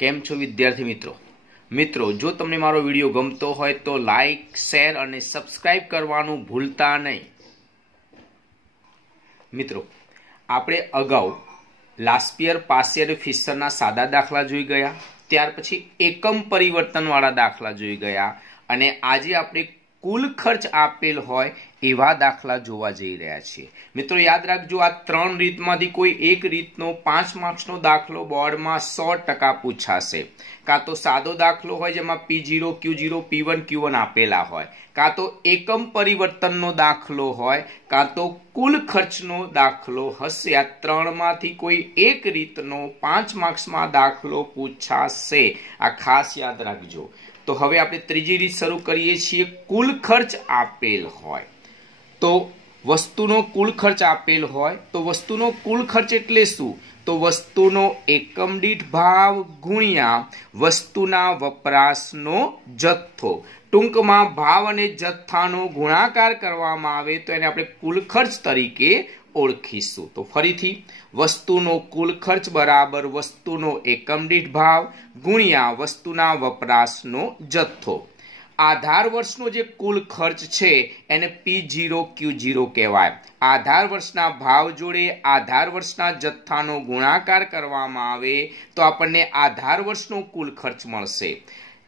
કેમ છો વિદ્યાર્થી મિત્રો જો તમને મારો વિડિયો ગમતો હોય તો લાઈક શેર અને સબસ્ક્રાઇબ કરવાનું ભૂલતા નહીં। મિત્રો આપણે અગાઉ લાસ્ટ યર પાસ યર ફિશરના સાદા દાખલા જોઈ ગયા, ત્યાર પછી એકમ પરિવર્તનવાળા દાખલા જોઈ ગયા અને આજે આપણે કુલ ખર્ચ આપેલ હોય એવા દાખલા જોવા જઈ રહ્યા છીએ। મિત્રો યાદ રાખજો, આ ત્રણ રીતમાંથી કોઈ એક રીતનો 5 માર્ક્સનો દાખલો બોર્ડમાં 100% પૂછાશે। કાં તો સાદો દાખલો હોય જેમાં P0 Q0 P1 Q1 આપેલા હોય, કાં તો એકમ પરિવર્તનનો દાખલો હોય, કાં તો કુલ ખર્ચનો દાખલો હશે। આ ત્રણમાંથી કોઈ એક રીતનો 5 માર્ક્સમાં દાખલો પૂછાશે, આ ખાસ યાદ રાખજો। તો હવે આપણે ત્રીજી રીત શરૂ કરીએ છીએ। કુલ ખર્ચ આપેલ હોય તો વસ્તુનો કુલ ખર્ચ આપેલ હોય તો વસ્તુનો કુલ ખર્ચ એટલે શું? તો વસ્તુનો એકમ દીઠ ભાવ ગુણ્યા વસ્તુના વપરાશનો જથ્થો। ટૂંકમાં ભાવ અને જથ્થાનો ગુણાકાર કરવામાં આવે તો એને આપણે કુલ ખર્ચ તરીકે ઓળખીશું। તો ફરીથી વસ્તુનો કુલ ખર્ચ બરાબર વસ્તુનો એકમ દીઠ ભાવ ગુણ્યા વસ્તુના વપરાશનો જથ્થો। આધાર વર્ષનો જે કુલ ખર્ચ છે એને P0 Q0 કહેવાય। આધાર વર્ષના ભાવ જોડે આધાર વર્ષના જથ્થાનો ગુણાકાર કરવામાં આવે તો આપણને આધાર વર્ષનો કુલ ખર્ચ મળશે।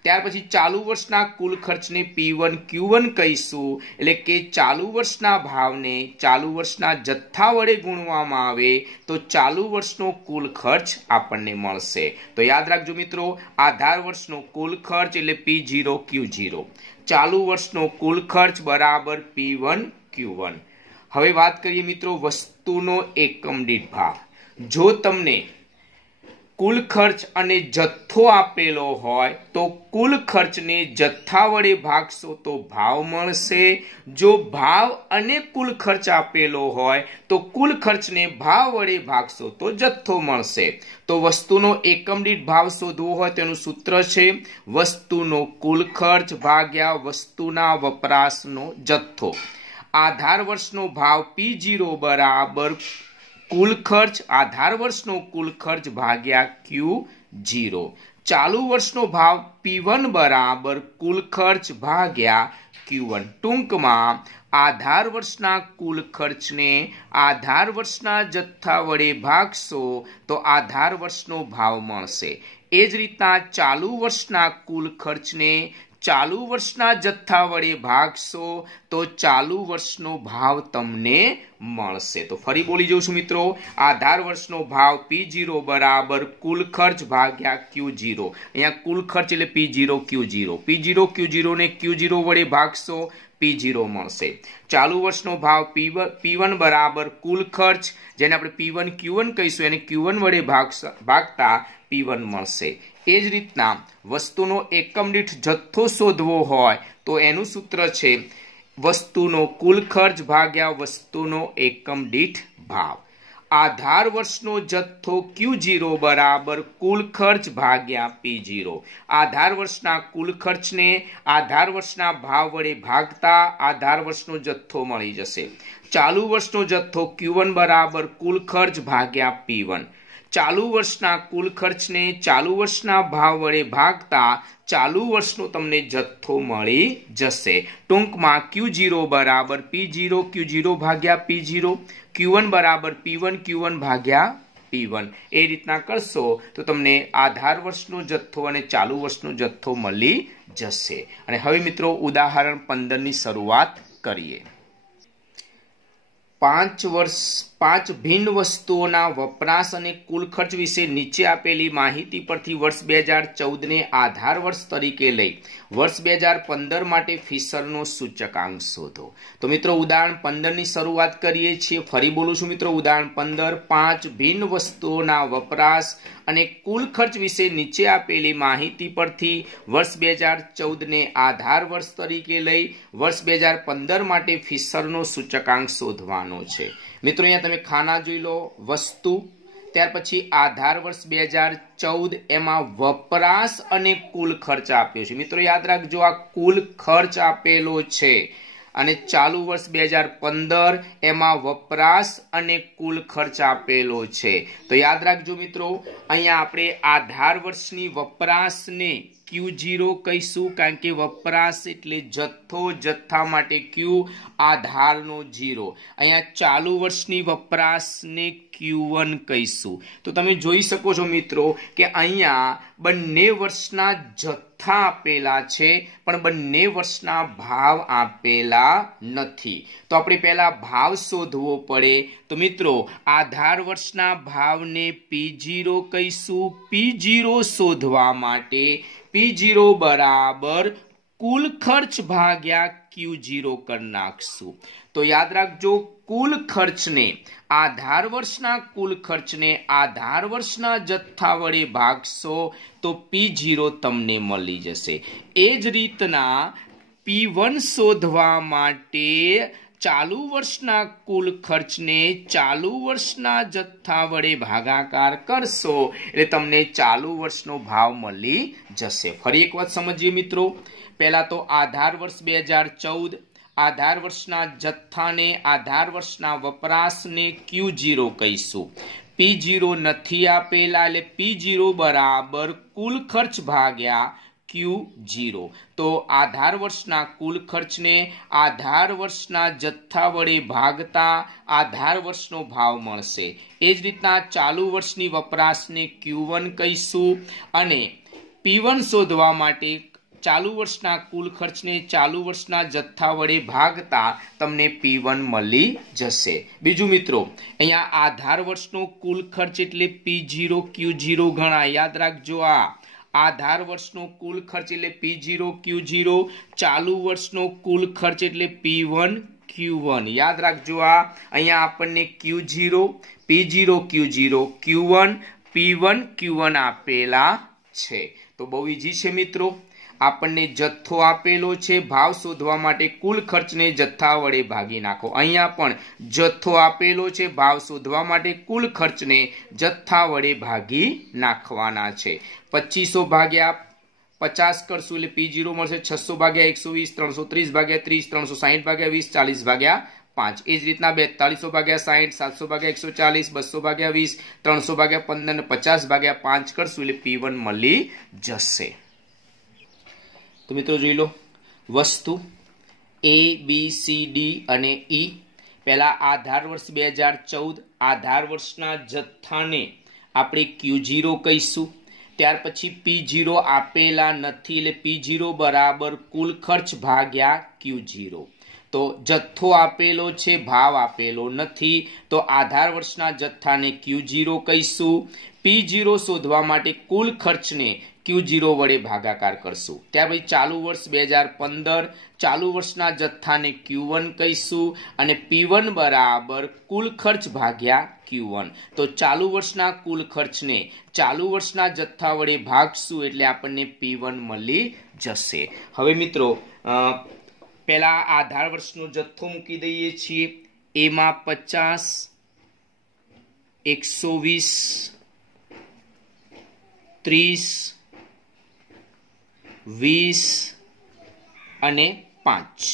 ત્યાર પછી ચાલુ વર્ષના કુલ ખર્ચને P1 Q1 કહીશું, એટલે કે ચાલુ વર્ષના ભાવને ચાલુ વર્ષના જથ્થા વડે ગુણવામાં આવે તો ચાલુ વર્ષનો કુલ ખર્ચ આપણને મળશે। તો યાદ રાખજો મિત્રો, આધાર વર્ષનો કુલ ખર્ચ એટલે P0 Q0, ચાલુ વર્ષનો કુલ ખર્ચ બરાબર P1 Q1। હવે વાત કરીએ મિત્રો વસ્તુનો એકમ દીઠ ભાવ। જો તમને કુલ ખર્ચ અને જથ્થો આપેલો હોય તો કુલ ખર્ચને જથ્થા વડે ભાગશો તો ભાવ મળશે। જો ભાવ અને કુલ ખર્ચ આપેલો હોય તો કુલ ખર્ચને ભાવ વડે ભાગશો તો જથ્થો મળશે। તો વસ્તુનો એકમ દીઠ ભાવ શોધવો હોય તેનું સૂત્ર છે વસ્તુનો કુલ ખર્ચ ભાગ્યા વસ્તુના વપરાશનો જથ્થો। આધાર વર્ષનો ભાવ P0 બરાબર કુલ ખર્ચ આધાર વર્ષનો કુલ ખર્ચ ભાગ્યા Q0। ચાલુ વર્ષનો ભાવ P1 બરાબર કુલ ખર્ચ ભાગ્યા Q1। ટૂંકમાં આધાર વર્ષના કુલ ખર્ચને આધાર વર્ષના જથ્થા વડે ભાગશો તો આધાર વર્ષનો ભાવ મળશે। એ જ રીતના ચાલુ વર્ષના કુલ ખર્ચને ચાલુ વર્ષના જથ્થા વડે ભાગશો તો ચાલુ વર્ષનો ભાવ તમને મળશે। તો ફરી બોલી જઉં છું મિત્રો, આધાર વર્ષનો ભાવ P0 બરાબર કુલ ખર્ચ ભાગ્યા Q0। અહીંયા કુલ ખર્ચ એટલે P0 Q0, P0 Q0 ને Q0 વડે ભાગશો P0 મળશે। ચાલુ વર્ષનો ભાવ P1 બરાબર કુલ ખર્ચ, જેને આપણે P1 Q1 કહીશું, એને Q1 વડે ભાગતા P1 મળશે। એ જ રીતના વસ્તુનો એકમ દીઠ જથ્થો શોધવો હોય તો એનું સૂત્ર છે વસ્તુનો કુલ ખર્ચ ભાગ્યા વસ્તુનો એકમ દીઠ ભાવ। આધાર વર્ષનો જથ્થો Q0 બરાબર કુલ ખર્ચ ભાગ્યા P0। આધાર વર્ષના કુલ ખર્ચને આધાર વર્ષના ભાવ વડે ભાગતા આધાર વર્ષનો જથ્થો મળી જશે। ચાલુ વર્ષનો જથ્થો Q1 બરાબર કુલ ખર્ચ ભાગ્યા P1। ચાલુ વર્ષના કુલ ખર્ચને ચાલુ વર્ષના ભાવ વડે ભાગતા ચાલુ વર્ષનો તમને જથ્થો મળી જશે। ટૂંકમાં Q0 બરાબર P0 Q0 ભાગ્યા P0, Q1 બરાબર P1 Q1 ભાગ્યા P1। એ રીતના કરશો તો તમને આધાર વર્ષનો જથ્થો અને ચાલુ વર્ષનો જથ્થો મળી જશે। અને હવે મિત્રો ઉદાહરણ 15 ની શરૂઆત કરીએ। 5 ભિન્ન વસ્તુઓના વપરાશ અને કુલ ખર્ચ વિશે નીચે આપેલી માહિતી પરથી વર્ષ 2014 ને આધાર વર્ષ તરીકે લઈ વર્ષ 2015 માટે ફિશરનો સૂચકાંક શોધો। તો મિત્રો ઉદાહરણ 15 ની શરૂઆત કરીએ છીએ। ફરી બોલું છું મિત્રો, ઉદાહરણ 15, 5 ભિન્ન વસ્તુઓના વપરાશ અને કુલ ખર્ચ વિશે નીચે આપેલી માહિતી પરથી વર્ષ 2014 ને આધાર વર્ષ તરીકે લઈ વર્ષ 2015 માટે ફિશરનો સૂચકાંક શોધવાનો છે। મિત્રો અહીંયા તમે ખાના જોઈ લો, વસ્તુ, ત્યાર પછી આધાર વર્ષ 2014, એમાં વપરાશ અને કુલ ખર્ચ આપ્યો છે। મિત્રો યાદ રાખજો, આ કુલ ખર્ચ આપેલો છે અને ચાલુ વર્ષ 2015 એમાં વપરાશ અને કુલ ખર્ચ આપેલો છે। તો યાદ રાખજો મિત્રો, અહીંયા આપણે આધાર વર્ષની વપરાશને Q0 કહીશું, કારણ કે વપરાશ એટલે જથ્થો, જથ્થા માટે Q આધારનો 0। અહીંયા ચાલુ વર્ષની વપરાશને Q1 કહીશું। તો તમે જોઈ શકો છો મિત્રો કે અહીંયા બંને વર્ષના જથ્થા આપેલા છે, પણ બંને વર્ષના ભાવ આપેલા નથી। તો આપણે પહેલા ભાવ શોધવો પડે। તો મિત્રો આધાર વર્ષના ભાવને P0 કહીશું। P0 શોધવા માટે P0 બરાબર કુલ ખર્ચ ભાગ્યા Q0 કરી નાખશું। તો યાદ રાખજો, કુલ ખર્ચને આધાર વર્ષના કુલ ખર્ચને આધાર વર્ષના જથ્થા વડે ભાગશો તો P0 તમને મળી જશે। એ જ રીતના P1 શોધવા માટે ચાલુ વર્ષના કુલ ખર્ચને ચાલુ વર્ષના જથ્થા વડે ભાગાકાર કરશો એટલે તમને ચાલુ વર્ષનો ભાવ મળી જશે। ફરી એક વાત સમજીએ મિત્રો, પહેલા તો આધાર વર્ષ 2014, આધાર વર્ષના જથ્થાને આધાર વર્ષના વપરાશને Q0 કહીશું। P0 નથી આપેલા એટલે P0 બરાબર કુલ ખર્ચ ભાગ્યા Q0। તો આધાર વર્ષના કુલ ખર્ચને આધાર વર્ષના જથ્થા વડે ભાગતા આધાર વર્ષનો ભાવ મળશે। એ જ રીતના ચાલુ વર્ષની વપરાશને Q1 કહીશું અને P1 શોધવા માટે ચાલુ વર્ષના કુલ ખર્ચને ચાલુ વર્ષના જથ્થા વડે ભાગતા તમને P1 મળી જશે। બીજું મિત્રો, અહીંયા આધાર વર્ષનો કુલ ખર્ચ એટલે P0 Q0 ગણાય। યાદ રાખજો, આ આધાર વર્ષનો કુલ ખર્ચ એટલે P0 Q0, ચાલુ વર્ષનો કુલ ખર્ચ એટલે P1 Q1। યાદ રાખજો, આ અહીંયા આપણને Q0, P0 Q0, Q1, P1 Q1 આપેલા છે। તો બહુ ઈઝી છે મિત્રો, આપણને જથ્થો આપેલો છે, ભાવ શોધવા માટે કુલ ખર્ચને જથ્થા વડે ભાગી નાખો। અહીંયા પણ જથ્થો આપેલો છે, ભાવ શોધવા માટે કુલ ખર્ચને જથ્થા વડે ભાગી નાખવાના છે। 2500 ભાગ્યા 50 કરશું એટલે P0 મળશે 600 ભાગ્યા 120, 330 ભાગ્યા 30, 360 ભાગ્યા 20, 40 ભાગ્યા 5। એ જ રીતના 4200 ભાગ્યા 60, 700 ભાગ્યા 140, 200 ભાગ્યા 20, 300 ભાગ્યા 15 અને 50 ભાગ્યા 5 કરશું એટલે P1 મળી જશે। તો મિત્રો જોઈ લો, વસ્તુ A, B, C, D અને E। પહેલા આધાર વર્ષ 2014, આધાર વર્ષના જથ્થાને આપણે Q0 કહીશું। ત્યાર પછી P0 આપેલા નથી એટલે P0 બરાબર કુલ ખર્ચ ભાગ્યા Q0। તો જથ્થો આપેલો છે, ભાવ આપેલો નથી, તો આધાર વર્ષના જથ્થાને Q0 કહીશું। P0 શોધવા માટે કુલ ખર્ચને Q0 વડે ભાગાકાર કરશું। ત્યાર પછી ચાલુ વર્ષ 2015, ચાલુ વર્ષના જથ્થાને Q1 કહીશું અને P1 બરાબર કુલ ખર્ચ ભાગ્યા Q1। તો ચાલુ વર્ષના કુલ ખર્ચને ચાલુ વર્ષના જથ્થા વડે ભાગશું એટલે આપણને P1 મળી જશે। હવે મિત્રો પહેલા આધાર વર્ષનો જથ્થો મૂકી દઈએ છીએ। એમાં 50, 120, 30, 20 અને 5।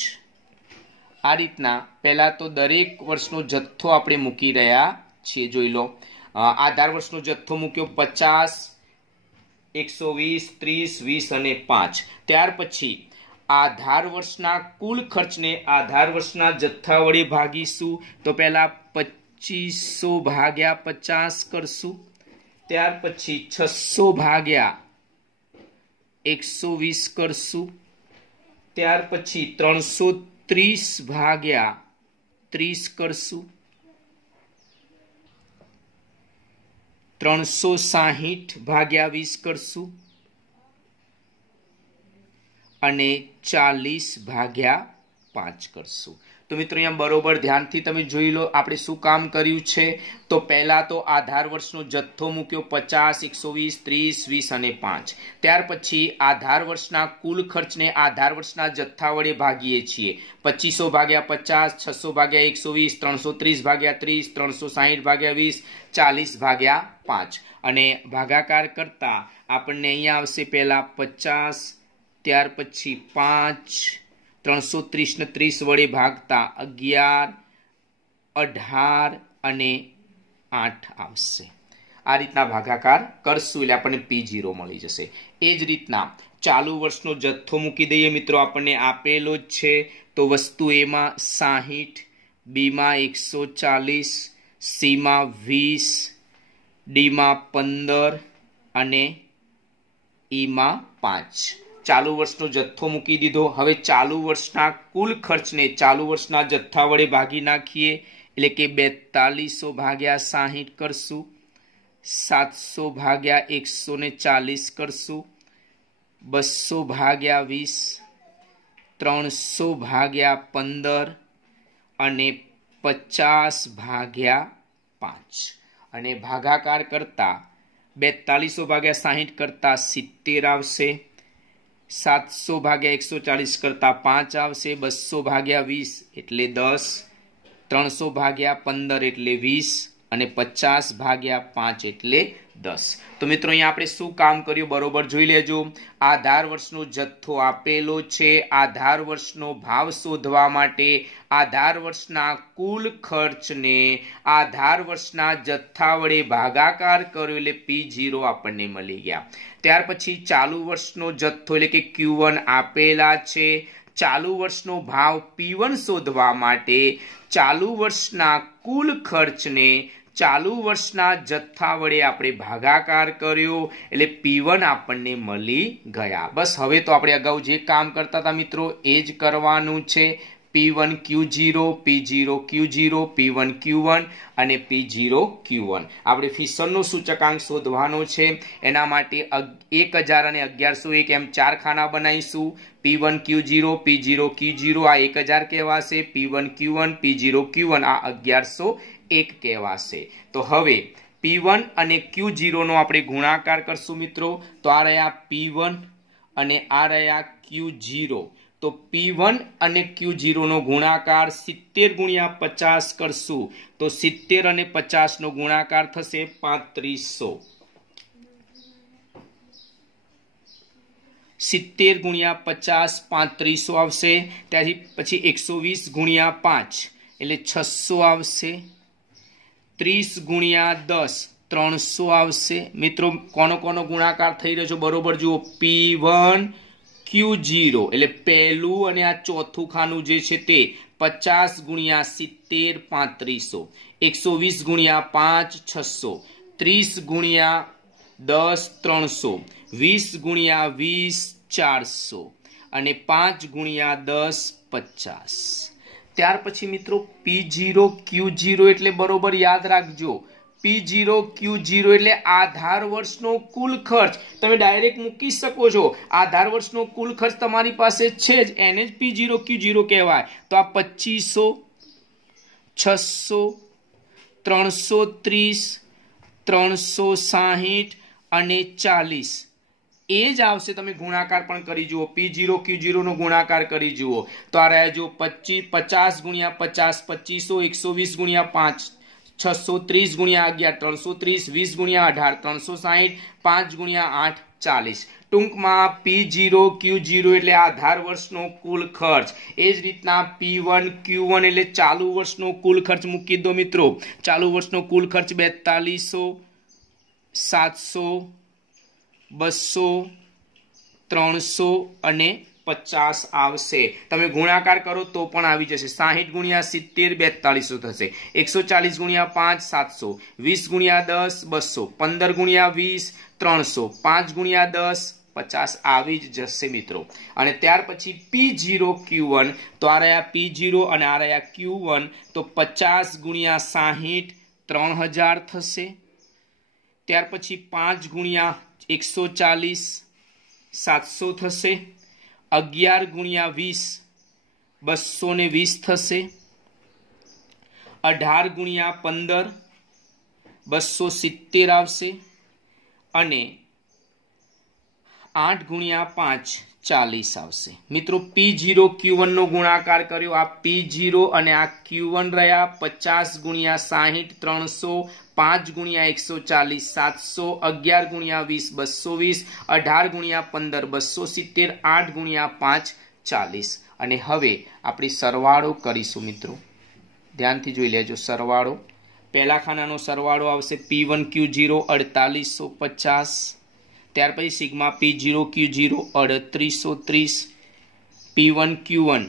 આ રીતના પહેલા તો દરેક વર્ષનો જથ્થો આપણે મૂકી રહ્યા છીએ। જોઈ લો, આધાર વર્ષનો જથ્થો મૂક્યો 50, 120, 30, 20 અને 5। ત્યાર પછી આધાર વર્ષના કુલ ખર્ચને આધાર વર્ષના જથ્થા વડે ભાગીશું। તો પહેલા 2500 ભાગ્યા 50 કરશું, ત્યાર પછી 600 ભાગ્યા 120 કરશું, ત્યાર પછી 330 ભાગ્યા 30 કરશું, 360 ભાગ્યા 20 કરશું અને 40 ભાગ્યા 5 કરશું। તો મિત્રો અહીંયા બરોબર ધ્યાનથી તમે જોઈ લો આપણે શું કામ કર્યું છે। તો પહેલા તો આધાર વર્ષનો જથ્થો મૂક્યો 50, 120, 30, 20 અને 5। ત્યાર પછી આધાર વર્ષના કુલ ખર્ચને આધાર વર્ષના જથ્થા વડે ભાગીએ છીએ। 2500 ભાગ્યા 50, 600 ભાગ્યા 120, 330 ભાગ્યા 30, 360 ભાગ્યા 20, 40 ભાગ્યા 5 અને ભાગાકાર કરતા આપણને અહીંયા આવશે પહેલા 50, ત્યાર પછી 5, 330 ને 30 વડે ભાગતા 11, 18 અને 8 આવશે। આ રીતના ભાગાકાર કરશું એટલે આપણને P0 મળી જશે। એ જ રીતના ચાલુ વર્ષનો જથ્થો મૂકી દઈએ મિત્રો, આપણને આપેલો જ છે। તો વસ્તુ એ માં 60, બી માં 140, સી માં 20, ડી માં 15 અને ઈ માં 5। ચાલુ વર્ષનો જથ્થો મૂકી દીધો। હવે ચાલુ વર્ષના કુલ ખર્ચને ચાલુ વર્ષના જથ્થા વડે ભાગી નાખીએ એટલે કે 4200 ભાગ્યા 60 કરશું, 700 ભાગ્યા 140 કરશું, 200 ભાગ્યા 20, 300 ભાગ્યા 15 અને 50 ભાગ્યા 5 અને ભાગાકાર કરતા 4200 ભાગ્યા 60 કરતા 70 આવશે, 700 ભાગ્યા 140 કરતા 5 આવશે, 200 ભાગ્યા 20 એટલે 10, 300 ભાગ્યા 15 એટલે 20 અને 50 ભાગ્યા 5 એટલે 10। તો મિત્રો અહીંયા આપણે શું કામ કર્યું બરોબર જોઈ લેજો। આધાર વર્ષનો જથ્થો આપેલો છે, આધાર વર્ષનો ભાવ શોધવા માટે આધાર વર્ષના કુલ ખર્ચને આધાર વર્ષના જથ્થા વડે ભાગાકાર કર્યો એટલે P0 આપણને મળી ગયા। ત્યાર પછી ચાલુ વર્ષનો જથ્થો એટલે કે Q1 આપેલા છે। ચાલુ વર્ષનો ભાવ P1 શોધવા માટે ચાલુ વર્ષના કુલ ખર્ચને ચાલુ વર્ષના જથ્થા વડે આપણે ભાગાકાર કર્યો એટલે P1 આપણને મળી ગયા। બસ હવે તો આપણે અગાઉ જે કામ કરતા હતા મિત્રો એ જ કરવાનું છે। P1 Q0, P0 Q0, P1 Q1 અને P0 Q1 આપણે ફિશરનો સૂચકાંક શોધવાનો છે। એના માટે 1000 અને 1101 એમ 4 ખાના બનાવીશું। P1 Q0, P0 Q0 આ 1000 કહેવાશે, P1 Q1, P0 Q1 આ 1101 કહેવાશે। તો હવે P1 અને Q0 નો આપણે ગુણાકાર કરશું મિત્રો। તો આ રહ્યા P1 અને આ રહ્યા Q0। તો P1 અને Q0 નો ગુણાકાર 70 ગુણ્યા 50 કરશું તો 70 અને 50 નો ગુણાકાર થશે 3500। 70 ગુણ્યા 50 3500 આવશે। ત્યાંથી પછી 120 ગુણ્યા 5 એટલે 600 આવશે। 30 ગુણ્યા 10 300 આવશે। મિત્રો કોનો કોનો ગુણાકાર થઈ રહ્યો છે બરોબર જુઓ। P1 Q0 એટલે પહેલું અને આ ચોથું ખાનું જે છે તે 50 ગુણ્યા 70 3500, 120 ગુણ્યા 5 600, 30 ગુણ્યા 10 300, 20 ગુણ્યા 20 400 અને 5 ગુણ્યા 10 50। ત્યાર પછી મિત્રો P0 Q0 એટલે બરોબર યાદ રાખજો। P0 Q0 એટલે આધાર વર્ષનો કુલ ખર્ચ તમે ડાયરેક્ટ મૂકી શકો છો। આધાર વર્ષનો કુલ ખર્ચ તમારી પાસે છે જ એને જ P0 Q0 કહેવાય। તો આ 2500, 600, 330, 360 અને 40 એ જ આવશે। તમે ગુણાકાર પણ કરી જુઓ, P0 Q0 નો ગુણાકાર કરી જુઓ તો આ રહ્યા જો 50 ગુણ્યા 50 2500, 120 ગુણ્યા 5 630 ગુણ્યા 11 330, 20 ગુણ્યા 18 360, 5 ગુણ્યા 8 40। ટૂંકમાં P0 Q0 એટલે આધાર વર્ષનો કુલ ખર્ચ। એ જ રીતના P1 Q1 એટલે ચાલુ વર્ષનો કુલ ખર્ચ મૂકી દો મિત્રો। ચાલુ વર્ષનો કુલ ખર્ચ 4200, 700, 200, 300 અને 50 આવશે। તમે ગુણાકાર કરો તો પણ આવી જશે। 60 ગુણ્યા 70 4200 થશે, 140 ગુણ્યા 5 700, 20 ગુણ્યા 10 200, 15 ગુણ્યા 20 300, 5 ગુણ્યા 10 50 આવી જ જશે મિત્રો। અને ત્યાર પછી P0 Q1 તો આ રહ્યા P0 અને આ રહ્યા Q1 તો 50 ગુણ્યા 60 3000 થશે। ત્યાર પછી 5 ગુણ્યા 140 700 થશે। 11 ગુણ્યા 20 220 થશે। 18 ગુણ્યા 15 270 આવશે અને 8 ગુણ્યા 5 40 આવશે। મિત્રો P0 Q1 નો ગુણાકાર કર્યો, આ P0 અને આ Q1 રહ્યા 50 ગુણ્યા 60 300, 5 ગુણ્યા 140 700, 11 ગુણ્યા 20 220, 18 ગુણ્યા 15 270, 8 ગુણ્યા 5 40 અને હવે આપણે સરવાળો કરીશું મિત્રો, ધ્યાનથી જોઈ લેજો સરવાળો। પહેલા ખાનાનો સરવાળો આવશે P1Q0 4850, ત્યાર પછી સિગ્મા P0Q0 3830, P1Q1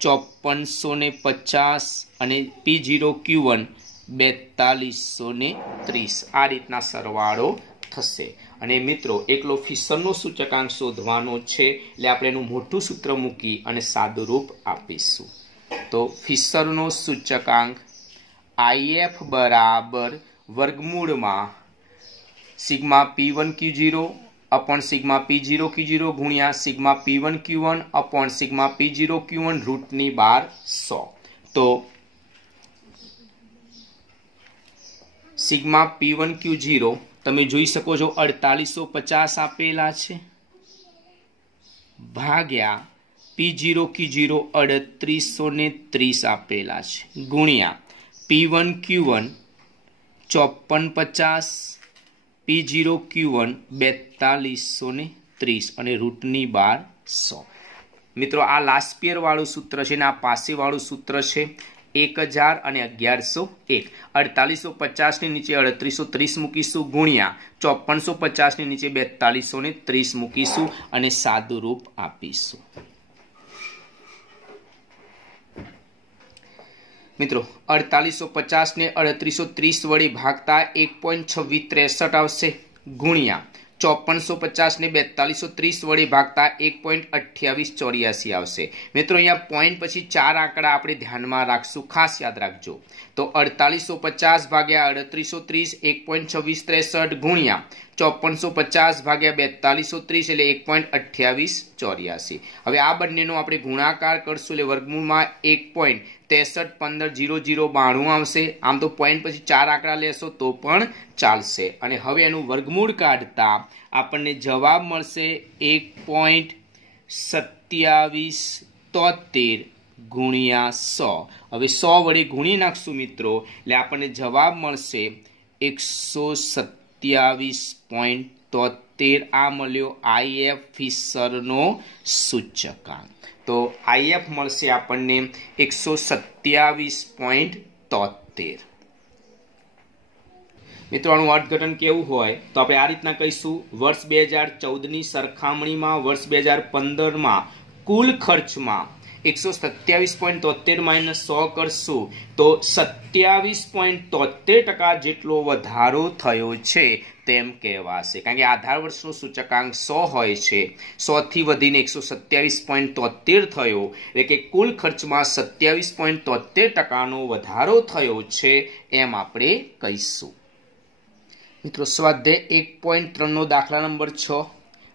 5450 અને P0Q1 4230। આ રીતના સરવાળો થશે। અને મિત્રો એકલો ફિશરનો સૂચકાંક શોધવાનો છે એટલે આપણે એનું મોટું સૂત્ર મૂકી અને સાદું રૂપ આપીશું। તો ફિશરનો સૂચકાંક IF બરાબર વર્ગમૂળમાં sigma P1Q0 upon sigma P0Q0 गुणिया sigma P1Q1 upon sigma P0Q1 रूटनी 12 100। तो सिग्मा P1Q0 તમે જોઈ શકો છો 4850 આપેલા છે ભાગ્યા P0Q0 3830 આપેલા છે ગુણ્યા P1Q1 5450 P0Q1 4230 અને રૂટની 12 100। મિત્રો આ લાસ્ટ પેર વાળું સૂત્ર છે ને આ પાસે વાળું સૂત્ર છે 1000 અને 1101। 4850 ની નીચે 3830 મૂકીશું ગુણ્યા 5450 ની નીચે 4230 મૂકીશું અને સાદું રૂપ આપીશું। મિત્રો 4850 ने 3830 वडे भागता 1.2663 आवशे गुणिया 5450 ने 4230 वडे भागता 1.2884 आवशे। मित्रों अहींया पॉइंट पछी 4 आंकड़ा आपणे ध्यानमां राखशुं, खास याद राखजो। तो 4850 भाग्या 3830 1.2663 गुणिया 5450 भाग्या 4230 એટલે 1.2884। હવે આ બંનેનો આપણે ગુણાકાર કરશું એટલે વર્ગમૂળમાં 1.63150092 આવશે। આમ તો પોઈન્ટ પછી 4 આંકડા લેશો તો પણ ચાલશે। અને હવે એનું વર્ગમૂળ કાઢતા આપણને જવાબ મળશે 1.2773 ગુણ્યા 100। હવે 100 વડે ગુણી નાખશું મિત્રો એટલે આપણને જવાબ મળશે 127.73। આ મળ્યો IF ફિશરનો સૂચકાંક। तो IF મળશે આપણને 127.73। મિત્રો આનું અર્થઘટન કેવું હોય તો આપણે આ રીતના કહીશું, વર્ષ 2014 ની સરખામણીમાં વર્ષ 2015 માં કુલ ખર્ચમાં 127.73 માઇનસ 100 કરશું તો 27.73% જેટલો વધારો થયો છે તેમ કહેવાશે। કારણ કે આધાર વર્ષનો સૂચકાંક 100 હોય છે, 100 થી વધીને 127.73 થયો એટલે કે કુલ ખર્ચમાં 27.73%નો વધારો થયો છે એમ આપણે કહીશું। મિત્રો સ્વાધ્યાય 1.3 નો દાખલા નંબર 6,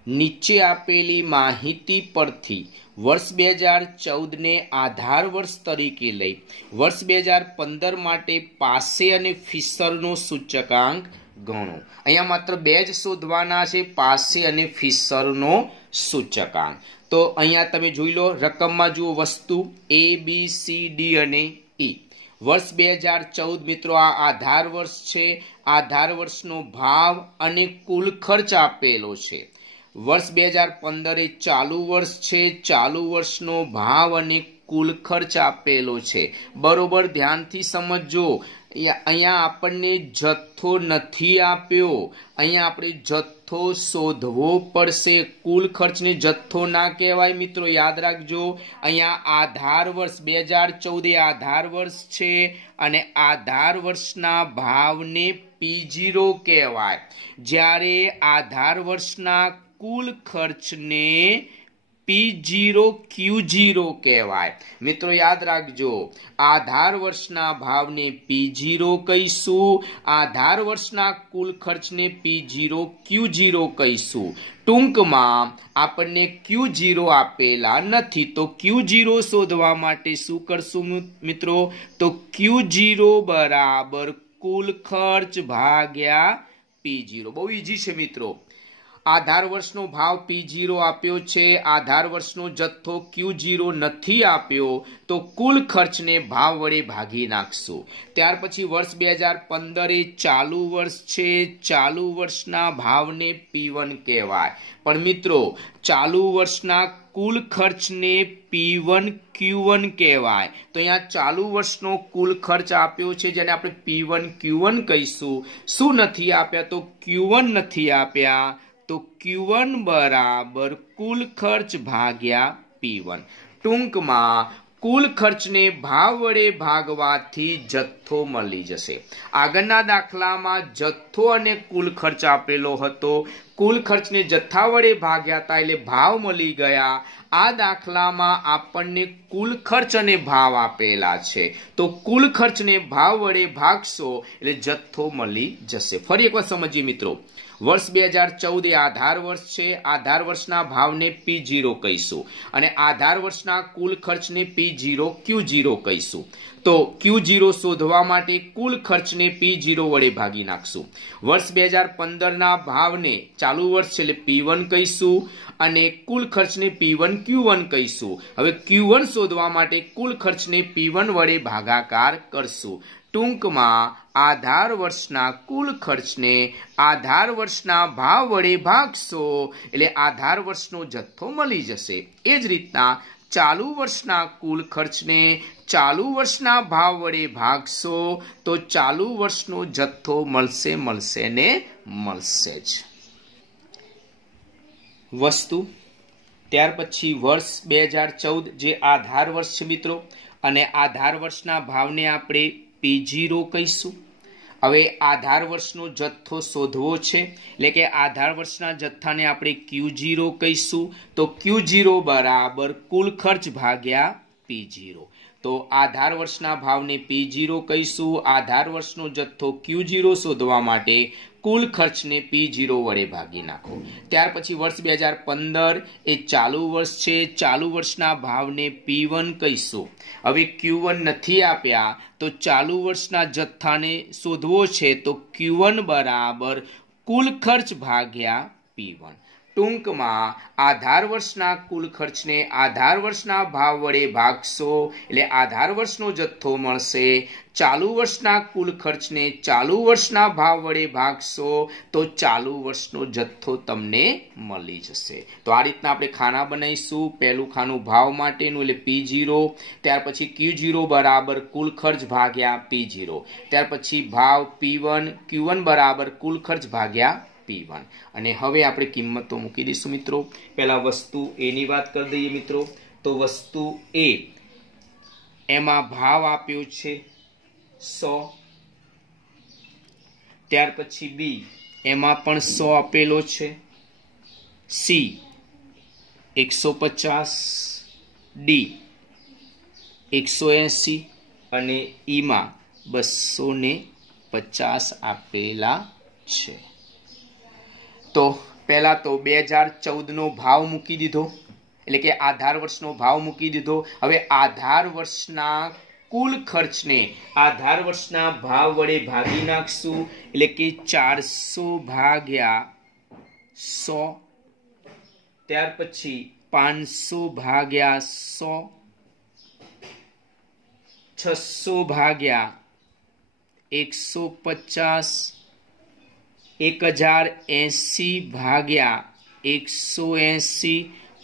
નીચે આપેલી માહિતી પરથી વર્ષ 2014 ને આધાર વર્ષ તરીકે લઈ વર્ષ 2015 માટે પાસે અને ફિશરનો સૂચકાંક ગણો। અહીંયા માત્ર બે જ શોધવાના છે, પાસે અને ફિશરનો સૂચકાંક। તો અહીંયા તમે જોઈ લો, રકમમાં જુઓ વસ્તુ A B C D અને E। વર્ષ 2014 મિત્રો આ આધાર વર્ષ છે, આધાર વર્ષનો ભાવ અને કુલ ખર્ચ આપેલો છે। વર્ષ 2015 એ ચાલુ વર્ષ છે, ચાલુ વર્ષનો ભાવ અને કુલ ખર્ચ આપેલો છે। બરોબર ધ્યાનથી સમજજો, અહીંયા આપણને જથ્થો નથી આપ્યો, અહીંયા આપણે જથ્થો શોધવો પડશે। કુલ ખર્ચને જથ્થો ના કહેવાય મિત્રો, યાદ રાખજો। અહીંયા આધાર વર્ષ 2014 એ આધાર વર્ષ છે અને આધાર વર્ષના ભાવને P0 કહેવાય, જ્યારે આધાર વર્ષના કુલ ખર્ચને P0Q0 કહેવાય। મિત્રો યાદ રાખજો, આધાર વર્ષના ભાવને P0 કહીશું, આધાર વર્ષના કુલ ખર્ચને P0Q0 કહીશું। ટૂંકમાં આપણને Q0 આપેલા નથી, તો Q0 શોધવા માટે શું કરશું મિત્રો? તો Q0 બરાબર કુલ ખર્ચ ભાગ્યા P0। બહુ ઈઝી છે મિત્રો। આધાર વર્ષનો ભાવ P0 આપ્યો છે, આધાર વર્ષનો જથ્થો Q0 નથી આપ્યો, તો કુલ ખર્ચને ભાવ વડે ભાગી નાખશું. ત્યાર પછી વર્ષ 2015 એ ચાલુ વર્ષ છે, ચાલુ વર્ષના ભાવને P1 કહેવાય. પણ મિત્રો ચાલુ વર્ષના કુલ ખર્ચને P1 Q1 કહેવાય. તો અહીંયા ચાલુ વર્ષનો કુલ ખર્ચ આપ્યો છે જેને આપણે P1 Q1 કહીશું. શું નથી આપ્યા? તો Q1 નથી આપ્યા, તો Q1 બરાબર કુલ ખર્ચ ભાગ્યા P1. ટૂંકમાં કુલ ખર્ચને ભાવ વડે ભાગવાથી જથ્થો મળી જશે. આગળના દાખલામાં જથ્થો અને કુલ ખર્ચ આપેલો હતો, કુલ ખર્ચને જથ્થા વડે ભાગ્યા હતા એટલે ભાવ મળી ગયા. આ દાખલામાં આપણને કુલ ખર્ચ અને ભાવ આપેલા છે, તો કુલ ખર્ચને ભાવ વડે ભાગશો એટલે જથ્થો મળી જશે. ફરી એકવાર સમજીએ મિત્રો. વર્ષ 2014 એ આધાર વર્ષ છે, આધાર વર્ષના ભાવને P0 કહીશું અને આધાર વર્ષના કુલ ખર્ચને P0 Q0 કહીશું. તો Q0 શોધવા માટે કુલ ખર્ચને P0 વડે ભાગી નાખશું. વર્ષ 2015 ભાવને ચાલુ વર્ષ છે એટલે P1 કહીશું અને કુલ ખર્ચને P1 Q1 કહીશું. હવે Q1 શોધવા માટે કુલ ખર્ચને P1 વડે ભાગાકાર કરશું. ટૂંકમાં આધાર વર્ષના કુલ ખર્ચને આધાર વર્ષના ભાવ વડે ભાગશો એટલે આધાર વર્ષનો જથ્થો મળી જશે. એ જ રીતના ચાલુ વર્ષના કુલ ખર્ચને ચાલુ વર્ષના ભાવ વડે ભાગશો તો ચાલુ વર્ષનો જથ્થો મળશે ને મળશે જ વસ્તુ. ત્યાર પછી વર્ષ 2014 જે આધાર વર્ષ છે મિત્રો, અને આધાર વર્ષના ભાવને આપણે P0 કહીશું. હવે આધાર વર્ષનો જથ્થો શોધવો છે એટલે કે આધાર વર્ષના જથ્થાને આપણે Q0 કહીશું. તો Q0 બરાબર કુલ ખર્ચ ભાગ્યા P0. તો આધાર વર્ષના ભાવને P0 કહીશું, આધાર વર્ષનો જથ્થો Q0 શોધવા માટે કુલ ખર્ચને P0 વડે ભાગી નાખો. ત્યાર પછી વર્ષ 2015 એ ચાલુ વર્ષ છે, ચાલુ વર્ષના ભાવને P1 કહીશું. હવે Q1 નથી આપ્યા તો ચાલુ વર્ષના જથ્થાને શોધવો છે, તો Q1 બરાબર કુલ ખર્ચ ભાગ્યા P1. ટૂંકમાં આધાર વર્ષના કુલ ખર્ચને આધાર વર્ષના ભાવ વડે ભાગશો એટલે આધાર વર્ષનો જથ્થો મળશે. ચાલુ વર્ષના કુલ ખર્ચને ચાલુ વર્ષના ભાવ વડે ભાગશો તો ચાલુ વર્ષનો જથ્થો તમને મળી જશે. તો આ રીતના આપણે ખાના બનાવીશું. પહેલું ખાનું ભાવ માટેનું એટલે P0, ત્યાર પછી Q0 બરાબર કુલ ખર્ચ ભાગ્યા P0, ત્યાર પછી ભાવ P1, Q1 બરાબર કુલ ખર્ચ ભાગ્યા P1. અને હવે આપણે કિંમતો મૂકી દઈશું મિત્રો. પહેલા વસ્તુ A ની વાત કરી દઈએ મિત્રો. તો વસ્તુ A એમાં ભાવ આપ્યો છે 100, ત્યાર પછી B એમાં પણ 100 આપેલો છે, C 150, D 180 અને E માં 250 આપેલા છે. તો પહેલા તો 2014 નો ભાવ મૂકી દીધો એટલે કે આધાર વર્ષનો ભાવ મૂકી દીધો. હવે આધાર વર્ષના કુલ ખર્ચને આધાર વર્ષના ભાવ વડે ભાગી નાખશું એટલે કે 400 ભાગ્યા 100, ત્યાર પછી 500 ભાગ્યા 100, 600 ભાગ્યા 150, 1080 ભાગ્યા 180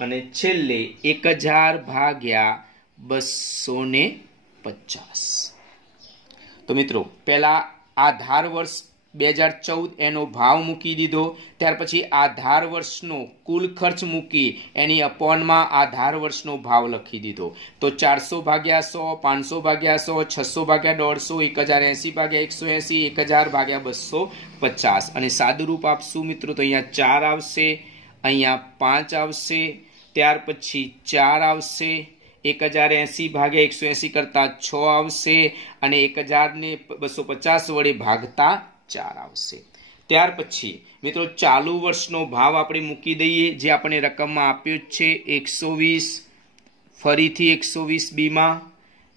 અને છેલ્લે 1000 ભાગ્યા 250. તો મિત્રો પહેલા આધાર વર્ષ 2014 એનો ભાવ મૂકી દીધો, ત્યાર પછી આધાર વર્ષનો કુલ ખર્ચ મૂકી એની અપોનમાં આધાર વર્ષનો ભાવ લખી દીધો. તો 400 ભાગ્યા 100, 500 ભાગ્યા 100, 600 ભાગ્યા 150, 1080 ભાગ્યા 180, 1000 ભાગ્યા 250 અને સાદું રૂપ આપશું મિત્રો. તો અહીંયા 4 આવશે, અહીંયા 5 આવશે, ત્યાર પછી 4 આવશે, 1080 ભાગ્યા 180 કરતા 6 આવશે અને 1000 ને 250 વડે ભાગતા 4 આવશે. ત્યાર પછી મિત્રો ચાલુ વર્ષનો ભાવ આપણે મૂકી દઈએ જે આપણે રકમમાં આપ્યો છે 120, ફરીથી 120 બીમાં,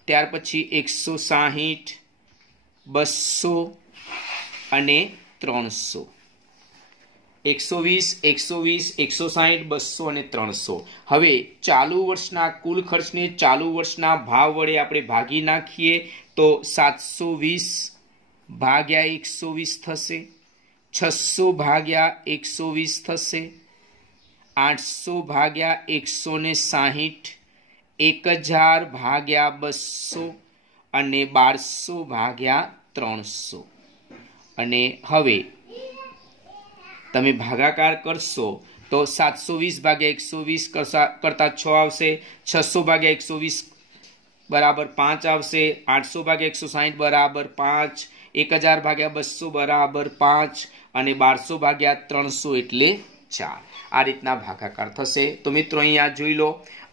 ત્યાર પછી 160, 200 અને 300. 120, 120, 160, 200 અને 300। હવે ચાલુ વર્ષના કુલ ખર્ચને ચાલુ વર્ષના ભાવ વડે આપણે ભાગી નાખીએ તો 720 ભાગ્યા 120 થશે, 600 ભાગ્યા 120 થશે, 800 ભાગ્યા 160, 1000 ભાગ્યા 200 અને 1200 ભાગ્યા 300। અને હવે તમે ભાગાકાર કરશો તો 720 ભાગ્યા 120 કરતા 6 આવશે, 600 ભાગ્યા 120 બરાબર 5 આવશે, 800 ભાગ્યા 160 બરાબર 5, 1000 ભાગ્યા 200 બરાબર 5 અને 1200 ભાગ્યા 300 એટલે 4। આ રીતના ભાગાકાર થશે। તો મિત્રો અહીંયા જોઈ લો,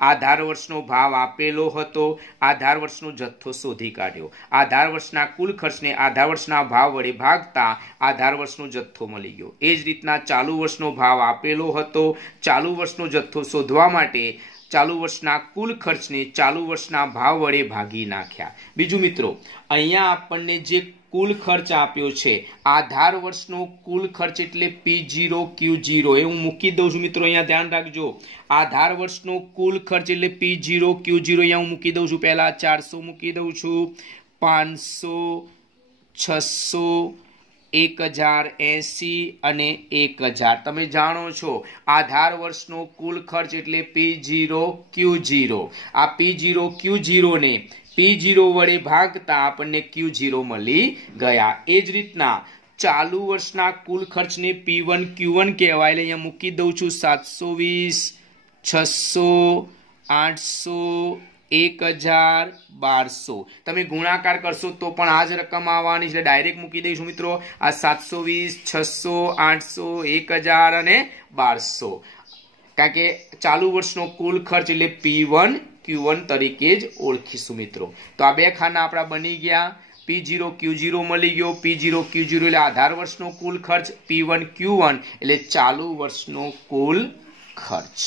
આધાર વર્ષનો ભાવ આપેલો હતો, આધાર વર્ષનો જથ્થો શોધી કાઢ્યો, આધાર વર્ષના કુલ ખર્ચને આધાર વર્ષના ભાવ વડે ભાગતા આધાર વર્ષનો જથ્થો મળી ગયો। એ જ રીતના ચાલુ વર્ષનો ભાવ આપેલો હતો, ચાલુ વર્ષનો જથ્થો શોધવા માટે ચાલુ વર્ષના કુલ ખર્ચને ચાલુ વર્ષના ભાવ વડે ભાગી નાખ્યા। બીજું મિત્રો, અહીંયા આપણને જે કુલ ખર્ચ આપ્યો છે, આધાર વર્ષનો કુલ ખર્ચ એટલે P0 Q0 એ હું મૂકી દઉં છું મિત્રો, અહીંયા ધ્યાન રાખજો। આધાર વર્ષનો કુલ ખર્ચ એટલે P0 Q0 અહીંયા હું મૂકી દઉં છું। પહેલા 400 મૂકી દઉં છું, 500, 600, 1080 અને 1000। તમે જાણો છો આધાર વર્ષનો કુલ ખર્ચ એટલે P0 Q0। આ P0 Q0 ને P0 વડે ભાગતા આપણને Q0 મળી ગયા। એ જ રીતના ચાલુ વર્ષના કુલ ખર્ચને P1 Q1 કહેવાય, એટલે અહીંયા મૂકી દઉં છું 720, 600, 800, 1000, 1200। તમે ગુણાકાર કરશો તો પણ આ જ રકમ આવવાની છે, ડાયરેક્ટ મૂકી દઈશું મિત્રો। આ 720, 600, 800, 1000 અને 1200, કારણ કે ચાલુ વર્ષનો કુલ ખર્ચ એટલે P1 Q1 તરીકે જ ઓળખીશું મિત્રો। તો આ બે ખાના આપણા બની ગયા। P0 Q0 મળી ગયો, P0 Q0 એટલે આધાર વર્ષનો કુલ ખર્ચ, P1 Q1 એટલે ચાલુ વર્ષનો કુલ ખર્ચ।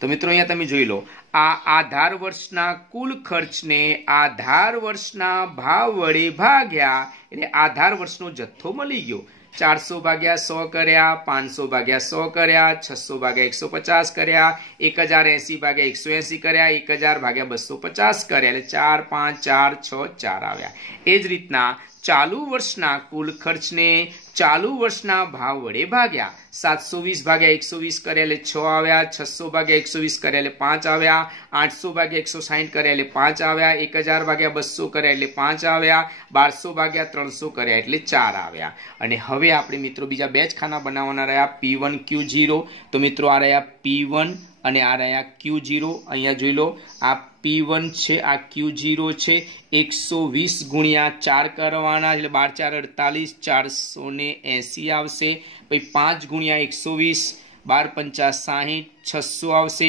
તો મિત્રો અહીંયા તમે જોઈ લો, આ આધાર વર્ષના કુલ ખર્ચને આધાર વર્ષના ભાવ વડે ભાગ્યા એટલે આધાર વર્ષનો જથ્થો મળી ગયો। 400 ભાગ્યા 100 કર્યા, 500 ભાગ્યા 100 કર્યા, 600 ભાગ્યા 150 કર્યા, 1080 ભાગ્યા 180 કર્યા, 1000 ભાગ્યા 250 કર્યા, એટલે 4, 5, 4, 6, 4 આવ્યા। એ જ રીતના ચાલુ વર્ષના કુલ ખર્ચને ચાલુ વર્ષના ભાવ વડે ભાગ્યા। 720 ભાગ્યા 120 કર્યા એટલે 6 આવ્યા, 600 ભાગ્યા 120 કર્યા એટલે 5 આવ્યા, 800 ભાગ્યા 160 કર્યા એટલે 5 આવ્યા, 1000 ભાગ્યા 200 કર્યા એટલે 5 આવ્યા, 1200 ભાગ્યા 300 કર્યા એટલે 4 આવ્યા। અને હવે આપણે મિત્રો બીજા બે જ ખાના બનાવવાના રહ્યા, P1 Q0। તો મિત્રો આ રહ્યા P1 અને આ રહ્યા Q0। અહીંયા જોઈ લો, આ P1 છે, આ Q0 છે। 120 ગુણ્યા 4 કરવાના એટલે 12 4 48, 480 આવશે। પછી 5 ગુણ્યા 120, 12 5 60, 600 આવશે।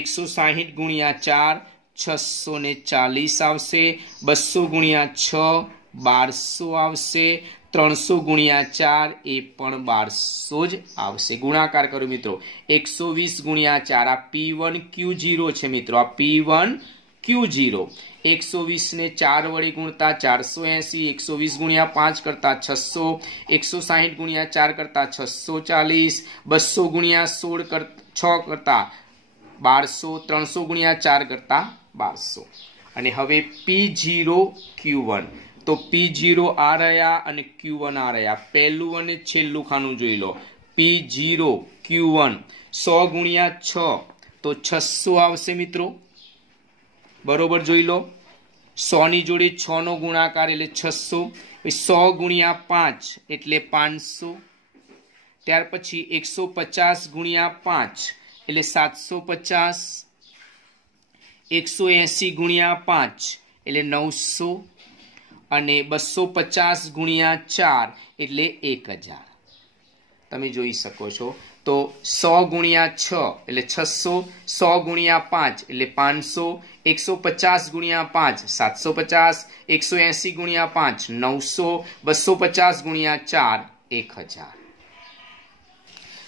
160 ગુણ્યા 4, 640 આવશે। 200 ગુણ્યા 6, 1200 આવશે। 300 ગુણ્યા 4 એ પણ 1200 જ આવશે। ગુણાકાર કરો મિત્રો, 120 ગુણ્યા 4 આ P1 Q0 છે મિત્રો, આ P1 Q0। 120 ને 4 વડે ગુણતા 480, 120 ગુણ્યા 5 કરતા 600, 160 ગુણ્યા 4 કરતા 640, 200 ગુણ્યા 6 કરતા 1200, 300 ગુણ્યા 4 કરતા 1200। અને હવે P0 Q1, તો P0 આ રહ્યા અને Q1 આ રહ્યા। પહેલું અને છેલ્લું ખાનું જોઈ લો, P0 Q1 100 ગુણ્યા 6 તો 600 આવશે મિત્રો, બરોબર જોઈ લો। 100 ની જોડે 6 નો ગુણાકાર એટલે 600, 100 ગુણ્યા 5 એટલે 500, ત્યાર પછી 150 ગુણ્યા 5 એટલે 750, 180 ગુણ્યા 5 એટલે 900 અને 250 ગુણ્યા 4 એટલે 1000। તમે જોઈ શકો છો। તો 100 ગુણ્યા 6 એટલે 600, 100 ગુણ્યા 5 એટલે 500, 150 ગુણ્યા 5 750, 180 ગુણ્યા 5 900, 250 ગુણ્યા 4 1000।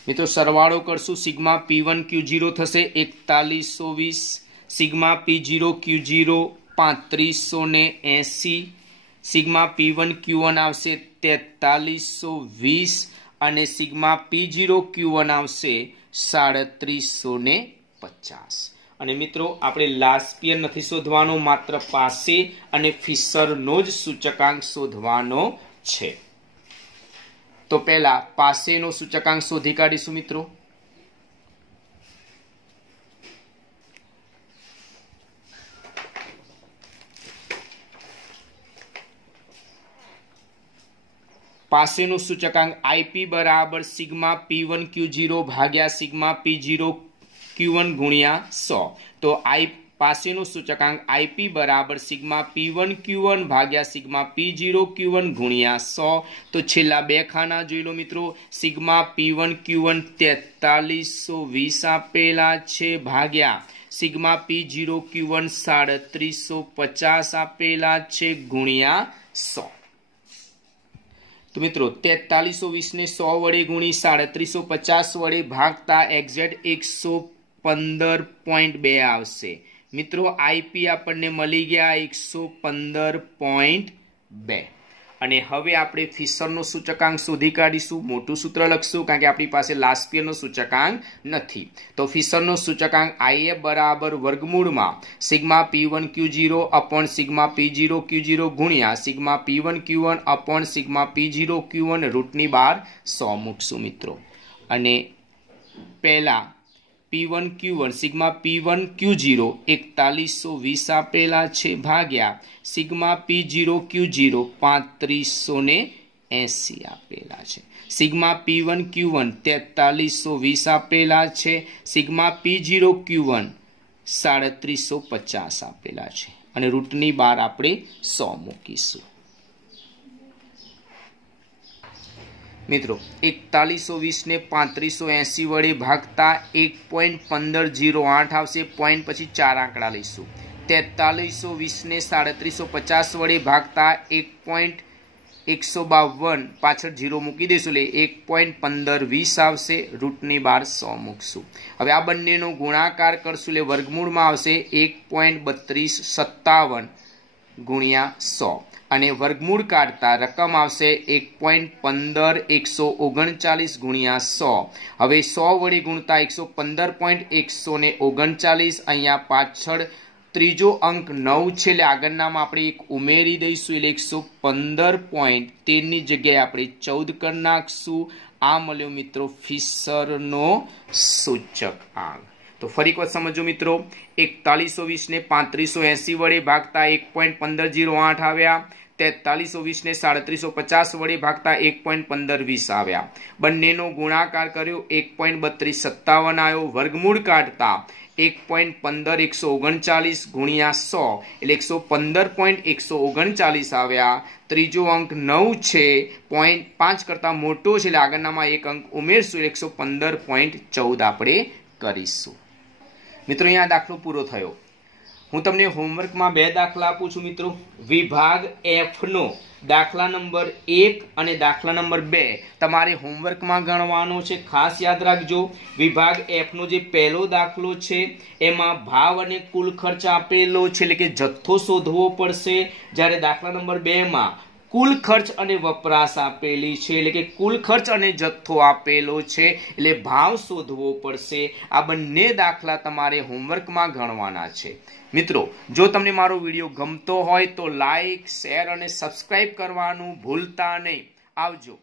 મિત્રો સરવાળો કરશું, સિગ્મા P1 Q0 થશે 4120, sigma P0 Q0 3580, sigma P1 Q1 આવશે 4320 અને સિગ્મા P0Q1 આવશે 3750. અને મિત્રો આપણે લાસ્પિયર નથી શોધવાનો, માત્ર પાસે અને ફિશરનો જ સૂચકાંક શોધવાનો છે. તો પહેલા પાસેનો સૂચકાંક શોધી કાઢીશું મિત્રો. પાસેનો સૂચકાંક IP બરાબર સિગ્મા P1Q0 ભાગ્યા સિગ્મા P0Q1 ગુણ્યા 100. તો પાસેનો સૂચકાંક IP બરાબર સિગ્મા P1Q1 ભાગ્યા સિગ્મા P0Q1 ગુણ્યા 100. તો છેલ્લા બે ખાના જોઈ લો મિત્રો. સિગ્મા P1Q1 4320 આપેલા છે ભાગ્યા સિગ્મા P0Q1 3750 આપેલા છે ગુણ્યા 100. તો મિત્રો 4320 ને 100 વડે ગુણી 3750 વડે ભાગતા એક્ઝેક્ટ 115.2 આવશે. મિત્રો IP આપણને મળી ગયા 115.2. અને હવે આપણે ફિશરનો સૂચકાંક શોધી કાઢીશું. મોટું સૂત્ર લખશું કારણ કે આપણી પાસે લાસ્પિયરનો સૂચકાંક નથી. તો ફિશરનો સૂચકાંક IF બરાબર વર્ગમૂળમાં sigma P1Q0 upon sigma P0Q0 ગુણ્યા sigma P1Q1 upon sigma P0Q1 રૂટની બહાર 100 મૂકશું મિત્રો. અને પહેલા P1Q1 સિગ્મા P1Q0 4120 આપેલા છે ભાગ્યા સિગ્મા P0Q0 3580 આપેલા છે. સિગ્મા P1Q1 4320 આપેલા છે. સિગ્મા P0Q1 3750 આપેલા છે. અને રૂટની બહાર આપણે 100 મૂકીશું. મિત્રો 4120 ને 3580 વડે ભાગતા 1.1508 આવશે. પોઈન્ટ પછી 4 આંકડા લઈશું. 4320 ને 3750 વડે ભાગતા 1.152 પાછળ 0 મૂકી દઈશું એટલે 1.1520 આવશે. રૂટની બહાર 100 મૂકશું. હવે આ બંનેનો ગુણાકાર કરશું એટલે વર્ગમૂળમાં આવશે 1.3257 ગુણ્યા 100. અને વર્ગમૂળ કાઢતા રકમ આવશે 1.15139 ગુણ્યા 100. હવે 100 વડે ગુણતા 115.139. અહીંયા પાછળ ત્રીજો અંક 9 છે એટલે આગળનામાં આપણે એક ઉમેરી દઈશું એટલે 115.13 ની જગ્યાએ આપણે 14 કરી નાખશું. આ મળ્યો મિત્રો ફિશરનો સૂચકાંક. તો ફરી વખત સમજો મિત્રો. 4120 ને 3580 વડે ભાગતા 1.1508 આવ્યા. 4320 ને 3750 વડે ભાગતા 1.1520 આવ્યા. બંનેનો ગુણાકાર કર્યો 1.3257 આવ્યો. વર્ગમૂળ કાઢતા 1.15139 ગુણ્યા 100 એટલે 115.139 આવ્યા. ત્રીજો અંક 9 છે. 0.5 કરતા મોટો છે એટલે આગળનામાં એક અંક ઉમેરશું એટલે 115.14 આપણે કરીશું. મિત્રો અહીંયા દાખલો પૂરો થયો. હું તમને હોમવર્કમાં 2 દાખલા આપું છું મિત્રો. વિભાગ F નો દાખલા નંબર 1 અને દાખલા નંબર 2 તમારે હોમવર્કમાં ગણવાનો છે. ખાસ યાદ રાખજો. વિભાગ F નો જે પહેલો દાખલો છે એમાં ભાવ અને કુલ ખર્ચ આપેલો છે એટલે કે જથ્થો શોધવો પડશે. જ્યારે દાખલા નંબર 2 માં કુલ ખર્ચ અને વપરાશ આપેલી છે એટલે કે કુલ ખર્ચ અને જથ્થો આપેલો છે એટલે ભાવ શોધવો પડશે. આ બંને દાખલા તમારે હોમવર્કમાં ગણવાના છે. મિત્રો જો તમને મારો વિડીયો ગમતો હોય તો લાઈક, શેર અને સબસ્ક્રાઇબ કરવાનું ભૂલતા નહીં. આવજો.